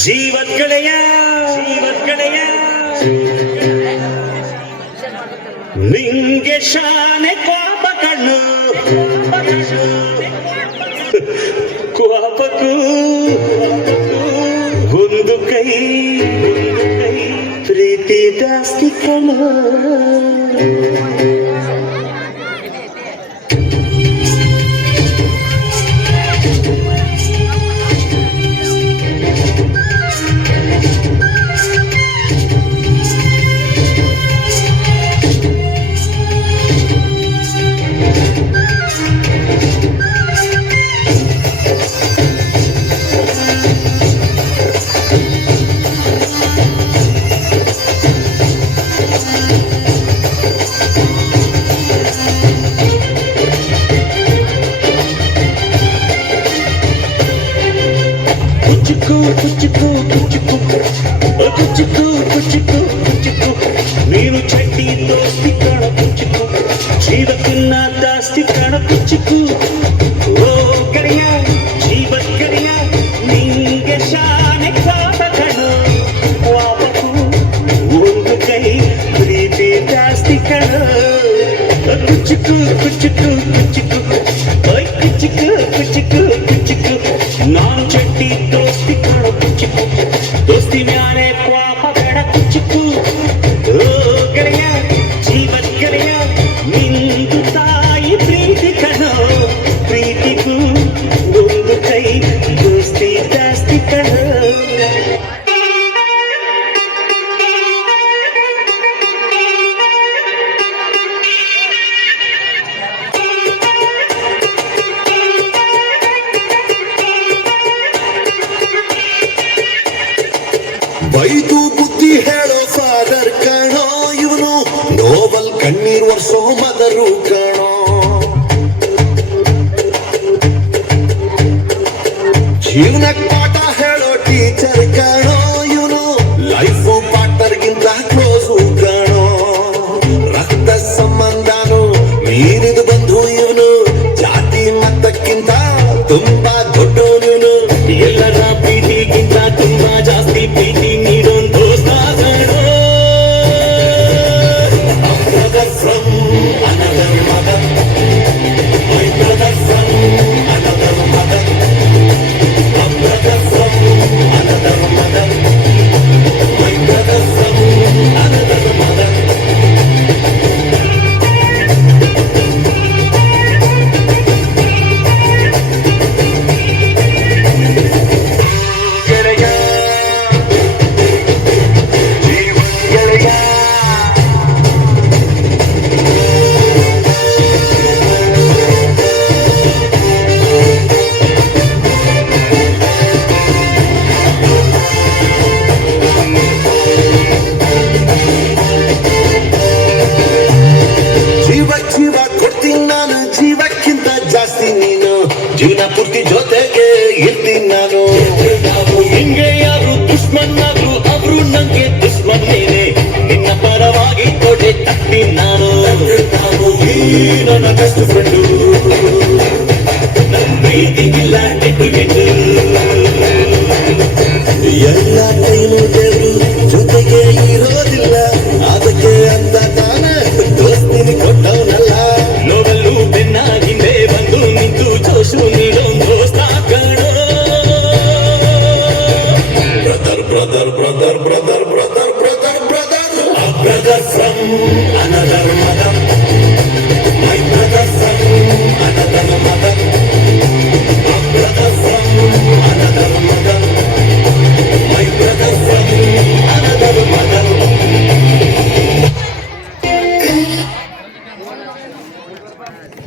ಜೀವತ್ ಗೆಳೆಯ ನಿಂಗೆ ಶಾನೆ ಪಾಪ ಕಣ್ಣು ಕೋಪಕ್ಕೂ ಒಂದು ಕೈ ಪ್ರೀತಿ ಜಾಸ್ತಿ ಕಣ್ಣು ನೀನು ಚಡ್ಡಿ ದೋಸ್ತಿ ಕಾಣ ಕುಚ್ಚುಕು ಜೀವಕ್ಕಿನ್ನ ಜಾಸ್ತಿ ಕಾಣ ಕುಚ್ಚುಕು ಓ ಗೆಳೆಯ ಜೀವತ್ ಗೆಳೆಯ ನಿಂಗೆ ಶಾನೆ ಪಾಪ ಕಣು ವಾಪಕು ಒಂದು ಕೈ ಪ್ರೀತಿ ಜಾಸ್ತಿ ಕಣ ಕುಚ್ಚುಕು ನಾನು ಚಡ್ಡಿ ದೋಸ್ತಿ ಕಾಣ ಕುಚ್ಚುಕು ದೋಸ್ತಿ ಮ್ಯಾಲೆ ಪಾಪ ಬೇಡ ಕುಚ್ಚುಕು ಗೆಳೆಯ ಜೀವತ್ ಗೆಳೆಯ ನಿಂದು ತಾಯಿ ಪ್ರೀತಿ ಕಣೋ ಪ್ರೀತಿಗೂ ಒಂದು ಕೈ ದೋಸ್ತಿ ಜಾಸ್ತಿ ಕಣೋ ಬೈದು ಬುದ್ಧಿ ಹೇಳೋ ಫಾದರ್ ಕಾಣೋ ಇವನು ನೋಬಲ್ ಕಣ್ಣೀರ್ ವರ್ಷೋ ಮದರು ಕಾಣೋ ಜೀವನಕ್ಕೆ ಪಾಠ ಹೇಳೋ ಟೀಚರ್ ಕಾಣೋ ಇವನು ಲೈಫು ಪಾರ್ಟ್ನರ್ಗಿಂತ ಕ್ಲೋಸು ಕಾಣೋ ರಕ್ತ ಸಂಬಂಧನು ಮೀರಿದು ಬಂಧು ಇವನು ಜಾತಿ ಮತಕ್ಕಿಂತ ತುಂಬಾ ದೊಡ್ಡವನು ಎಲ್ಲರ ಪ್ರೀತಿಗಿಂತ ತುಂಬಾ ಜಾಸ್ತಿ ಪ್ರೀತಿ ನೀಡೋನ್ ದೋಸ್ತ ಕಾಣೋ from another mother, my brother from another mother, a brother from another mother, my brother from another mother. ಜೀವನ ಪೂರ್ತಿ ಜೊತೆಗೆ ಇರ್ತೀನಿ ನಾನು ಹಿಂಗೆ ಯಾರು ದುಶ್ಮನ್ನಾದ್ರು ಅವರು ನಂಗೆ ದುಶ್ಮನ್ನೇನೆ ನಿನ್ನ ಪರವಾಗಿ ಕೊಡೆ ತಪ್ಪಿ ನಾನು ನನ್ನ ಬೆಸ್ಟ್ ಫ್ರೆಂಡು ನನ್ನ ಪ್ರೀತಿಗಿಲ್ಲ ಗೆಟ್ಟು ಎಲ್ಲ ಟೈಮು ದೇವರು ಜೊತೆಗೆ ಇರೋದಿಲ್ಲ ಅದಕ್ಕೆ ಅಂತ ತಾನೇ ದೋಸ್ತಿನಿ ಕೊಟ್ಟವನಲ್ಲ ನೋಡಲು ಬೆನ್ನ ಹಿಂದೆ ಬಂದು ನಿಂತು ಜೋಶು ನೀಡೋನ್ ದೋಸ್ತ ಕಾಣೋ brother from another